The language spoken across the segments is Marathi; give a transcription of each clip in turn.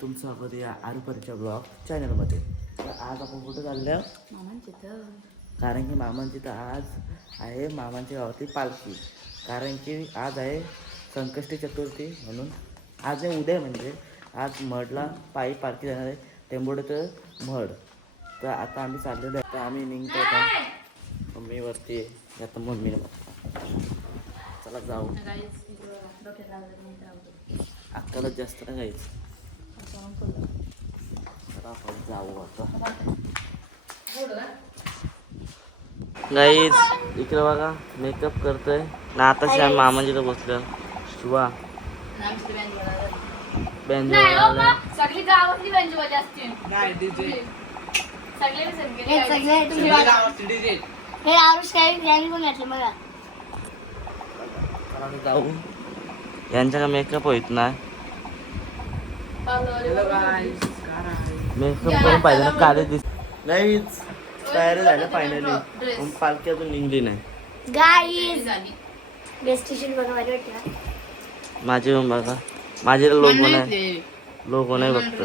तुमचं स्वागत या आरुपरीच्या ब्लॉग चॅनलमध्ये. तर आज आपण कुठं चाललो? मामांच्या. कारण की मामांची तर आज आहे मामांच्या गावातली पालखी. कारण की आज आहे संकष्टी चतुर्थी, म्हणून आज आहे उद्या म्हणजे आज मढला पायी पालखी जाणार आहे, टेंबोडे तर मढ. तर आता आम्ही चाललेलो आहे. तर आम्ही निघतो आता. मम्मी वरती आहे, आता मम्मीला चला जाऊ. अक्कालाच जास्त ना काहीच. चला आपण जाऊ आता. गाईज इकडे बघा, मेकअप करतोय ना. आता श्याम मामांची तर बसलं. शिवा बँड सगळी गावातली बँड असते. नाही डीजे हे आरुष काही पण घातले बघा. जाऊ. यांचा का मेकअप होत नाही. मेकअप करून पाहिजे ना, काले दिस नाहीच. तयारी झालं फायनली, पण पालखी अजून निघली नाही. गाईज बेस्ट टी-शर्ट बघा, भारी वाटते ना. माझे पण बघा, माझे लोगो नाही, लोगो नाही बघतो.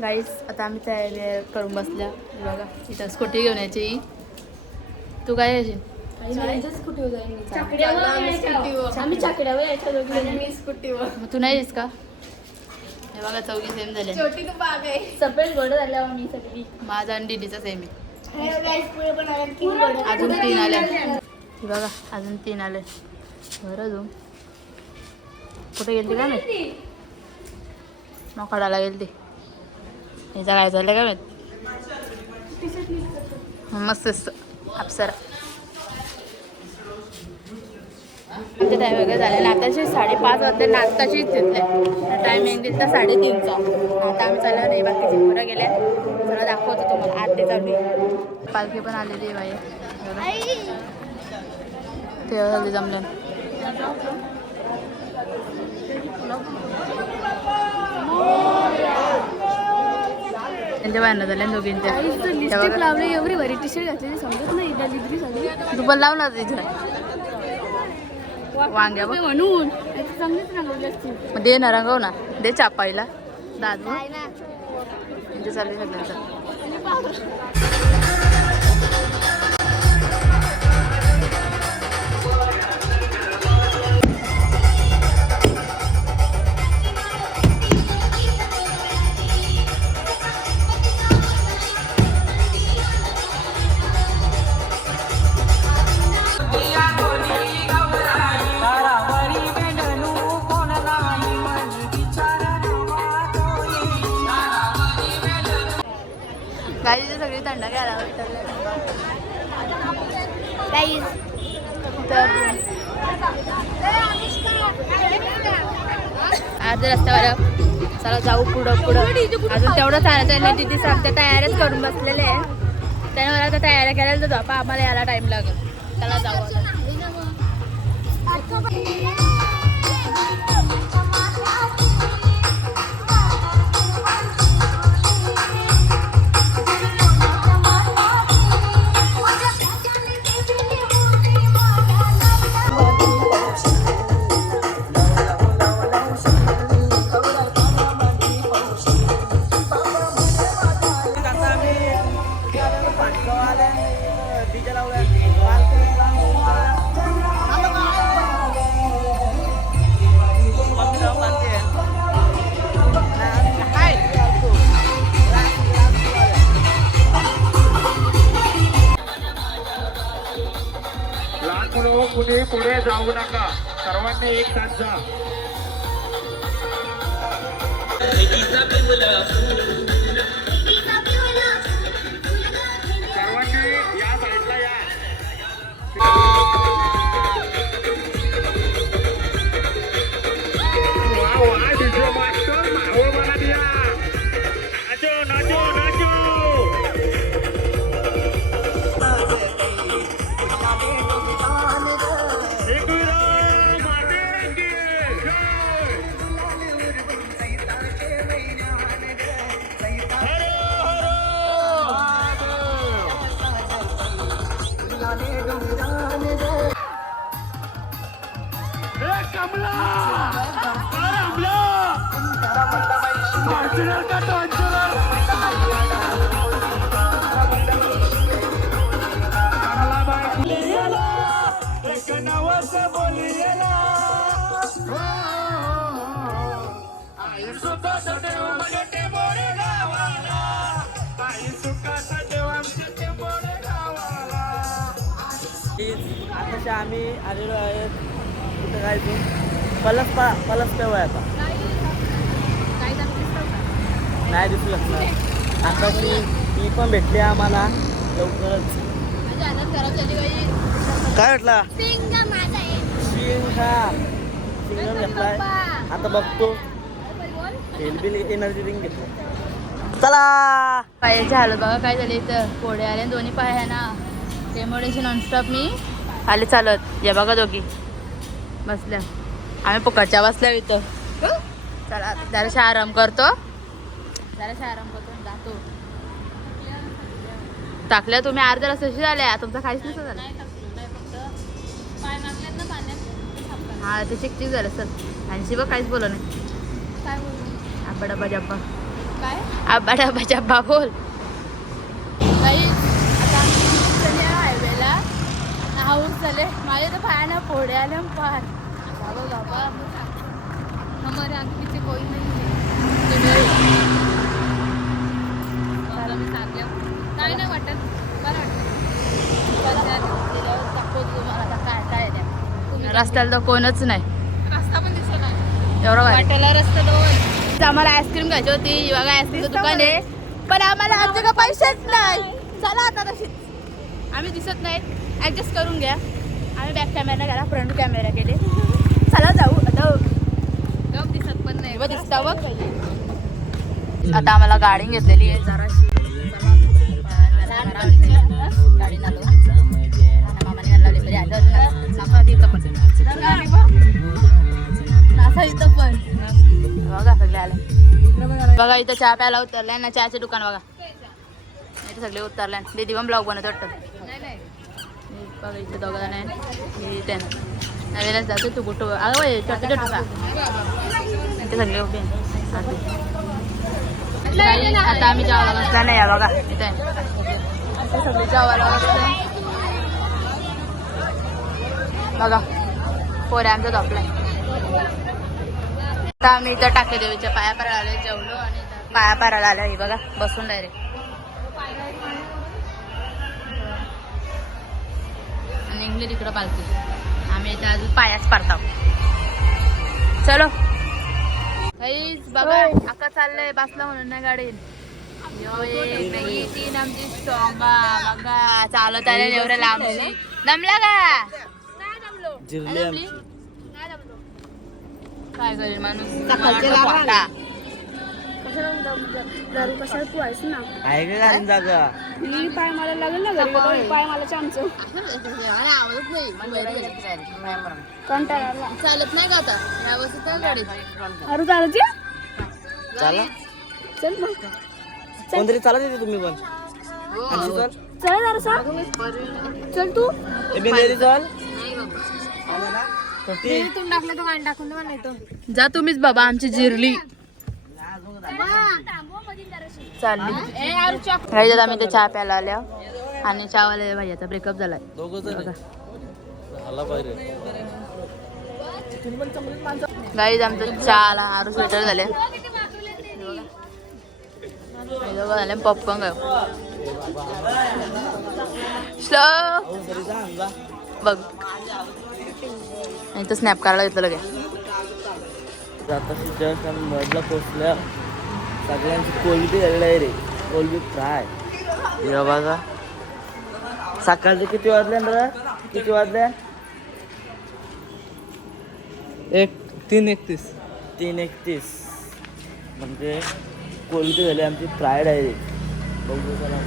गाईज आता आम्ही तयारी करून बसल्या. बघा इथं स्कूटी घेऊन यायची. तू काय यायची? मग तू नाही येस का? हे बघा चौघी सेम झाले. सफेद घोडं झाल्यावर मी सगळी. माझा आणि दीदीचा सेम आहे. अजून 3 आले. हे बघा अजून 3 आले. बरं अजून कुठे गेलती का माहिती? नोकडाला गेलती. हिचा काय झालं का माहित? मस्त अप्सरा. आमचे टाईम वगैरे झाले. नाताशी 5:30 वाजता नाश्ताशीच घेतले. टायमिंग दिसला 3:30चा. आता आम्ही चाललो नाही, बाकीचे पुढं गेले. चला दाखवतो तुम्हाला. आरती चालू आहे. पालखी पण आलेली आहे बाई. तेव्हा झाले जमलं. त्यांच्या बाहेर झाल्या दोघींच्या. एवढी भारी टी-शर्ट घातलेली समजत नाही. तू पण लाव ना तिथे वांग्या म्हणून मग दे ना, रंगव ना, दे चापाईला दादू. म्हणजे चालू सगळ्यांचं. गाडीची सगळी थंड घ्यायला आज रस्त्यावर. चला जाऊ पुढं. अजून तेवढं चालायचं नाही. तिथे सध्या तयारीच करून बसलेले आहे. त्यामुळे आता तयारी करायला तर झोपा, आम्हाला यायला टाइम लागेल. चला जाऊ आता. कुणी पुढे जाऊ नका, सर्वांनी एक साथ जा. सर्वांनी या साईडला या. डीजे मास्टर माहो बना दिया. नाचो नाचो नाचो. कमला आताशा आम्ही आलेलो आहेत कुठं काय पलस पेवा आता नाही दिसू शकणार. आता ती पण भेटली आम्हाला लवकरच. काय भेटला सिंगम घेतलाय. आता बघतो एलबी एनर्जी ड्रिंक घेतलं. चला पायाचे हालत बघा काय झाले इथं. पोळे आले दोन्ही पाय आहे ना त्यामुळे नॉनस्टॉप मी आले चालत. या बघा दोघी बसल्या आम्ही पुकडच्या बसल्या इथं. चला जराशा आराम करतो जातो. टाकल्या तुम्ही अर्ध्या रस्त्याशी झाल्या तुमचा काहीच नसतं झालं. हा ते चिकचिक झालं सर. आणि शिवा काहीच बोला नाही. आब्बा डब्बा जब्बा काय आब्बा डब्बा जब्बा बोल. काही आता आम्ही हायवेला हाऊस झाले माझ्या तर पायानं फोडे आले पार. बाबा बाबा हमारे आणखीचे कोई नाही. काय नाही वाटत बरं वाटत. रस्त्याला तर कोणच नाही. रस्ता पण दिसत नाही एवढं वाटेला रस्ता दोन. आम्हाला आईस्क्रीम घ्यायची होती. बघा आईस्क्रीमचं दुकान आहे पण आम्हाला आमच्या का पैसेच नाही. चला आता तशीच आम्ही दिसत नाही ॲडजस्ट करून घ्या. आम्ही बॅक कॅमेरा गेला फ्रंट कॅमेरा केले. चला जाऊ आता दिसत पण नाही दिसता बघ. आता आम्हाला गाडी घेतलेली आहे जराशी. गाडी नालो मामाने घालवली तरी इथं पण बघा सगळे आले. बघा इथं चहा प्यायला उतरलाय ना. चहाचे दुकान बघा इथे सगळे उतरलाय. दीदी पण ब्लॉग बनवत वाटतं. बघा इथे दोघं जण आहे त्यानं नवीनच जातो तू कुठं अगं बाई छोटे छोटे इथे सगळे उभे. आता आम्ही जेवायला बसला नाही. बघा इथे सगळे जेवायला बसते. बघा पोरे आमचं झोपलाय. आता आम्ही इथं टाके देवीच्या पाया पारायला आले. जेवलो आणि पाया पारायला आलो. ही बघा बसून डायरेक्ट. आणि इंग्लिश इकडं पालखी. आम्ही इथं अजून पायाच पारतो. चलो बघा अक्का चाललंय बसला म्हणून ना गाडीत. तीन आमची स्ट्रॉंग बघा चालत आले एवढ्या लांबशी. दमला का काय करेल माणूस. कशाला तू आहेस ना आहे का गाडी जागा. मी पाय मला लागेल ना घरी पाय मला आमचं आवडत नाही कंटाळा चालत नाही का आता व्यवस्थित गाडीत. अरे चालत चला चल मग कोणतरी चालत येते तुम्ही पण. चल जरा चल तू चल टाकलं तो गाणी टाकून मला येतो. जा तुम्हीच बाबा आमची जिरली चालली. राहिजात आम्ही ते चहा प्यायला आल्या आणि चहावाले भाईचा ब्रेकअप झालाय. गाईज आमचं चहाला आरू स्वेटर झाले. झाले पॉपकॉर्न काय स्लो बघ. आणि तर स्नॅप करायला घेतलं लगे. आताशी जस्ट आम्ही मडला पोचल्या. सगळ्यांची कोलबी झालेली आहे रे. कोलबी फ्राय हे बघा. सकाळचे किती वाजले ना किती वाजले. 3:31 म्हणजे कोलबी झाली आमची फ्राय डायरेक्ट. बघू चला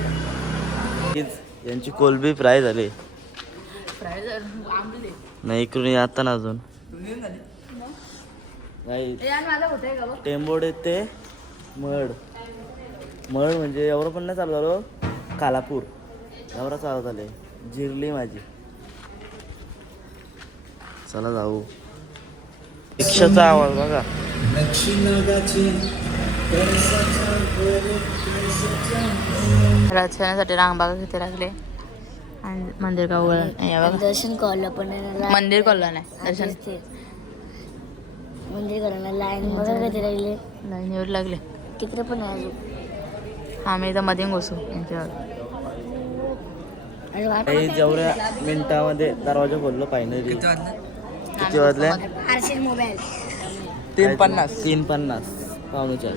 यांची कोलबी फ्राय झाली. नाही इकडून आता ना अजून नाही. टेंबोडे ते मड म्हणजे एवढं पण नाही चालू झालो. कालापूर एवढा चालू झाले. जिरली माझी. चला जाऊ. रिक्षाचा आवाज बघा. रचण्यासाठी रांगबाग किती लागले आणि मंदिर का उघडलं नाही बघा. दर्शन कॉल पण मंदिर कोल्हा नाही दर्शन मंदिर करायला लाईन बघा कधी राहिले लाईनीवर लागले. तिकडे पण आहे अजून. आम्ही इथं मध्ये घुसू यांच्यावर. काही जेवढ्या मिनिटामध्ये दरवाजा खोललो फायनली. किती वाजले? आरशे मोबाईल 3:50 पाहुणेच्या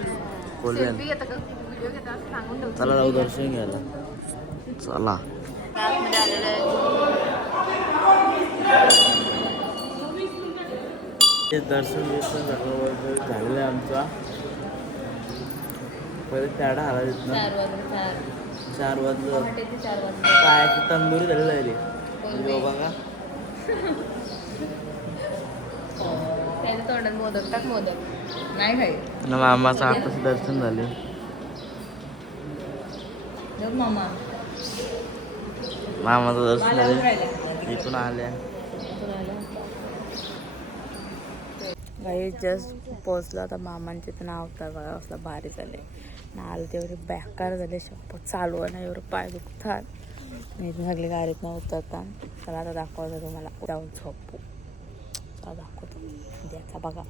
बोलूया. चला जाऊ दर्शन घ्यायला. चला आतमध्ये आलेलो आहे. ते दर्शन बिर्शन झालेलं आहे आमचा. पहिले त्याडा आला तिथनं 4 वाजलं. पायाची तंदुरी झालेलं आहे रे. बघा तोंडात मोदक टाक मोदक नाही खाई मामाचं आताच दर्शन झाले. मामा मामाचं दर्शन झाले. इथून आल्या काही जस्ट पोचलो आता. मामांचे तर नाव होतं बघा असं भारी झाले ना. आलं तेवढे बेकार झाले. शपथ चालू नाही एवढं पाय दुखतात. मी इथून सगळी गाडीत न उतरतात. चला आता दाखवतो तुम्हाला. जाऊन झोपू. चला दाखवतो द्याचा बघा.